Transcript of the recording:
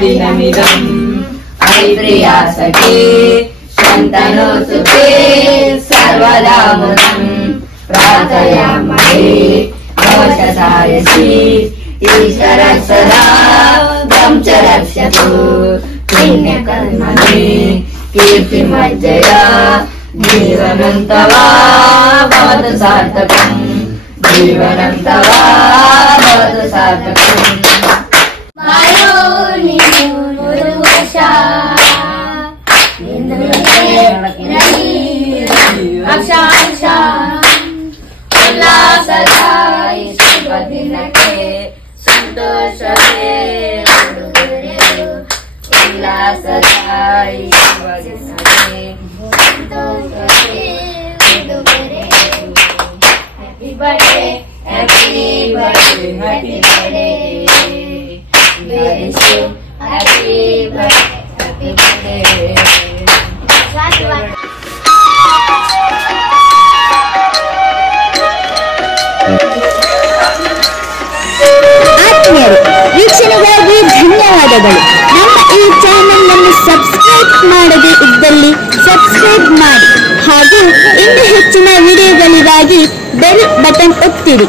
दिनमिदम् हरिप्रिया सखे शन्तनोऽस्तु ते सर्वदा मुदम् प्रार्थयामहे मोक्षसायसि ईश्वरः सदा त्वं च रक्षतु पुण्यकर्मणि कीर्तिमज्जया जीवनं तव भवतु सार्थकम् जीवनं तव भवतु सार्थकम् ದಿನಕ್ಕೆ ಸಂತೋಷವೇ ಉಲ್ಲಾಸದಾಯಿ happy birthday happy birthday happy birthday happy birthday ವೀಕ್ಷಣೆಗಾಗಿ ಧನ್ಯವಾದಗಳು. ನಮ್ಮ ಈ ಚಾನೆಲ್ ಅನ್ನು ಸಬ್ಸ್ಕ್ರೈಬ್ ಮಾಡದೇ ಇದ್ದಲ್ಲಿ ಸಬ್ಸ್ಕ್ರೈಬ್ ಮಾಡಿ ಹಾಗೂ ಇನ್ನೂ ಹೆಚ್ಚಿನ ವಿಡಿಯೋಗಳಿಗಾಗಿ ಬೆಲ್ ಬಟನ್ ಒತ್ತಿರಿ.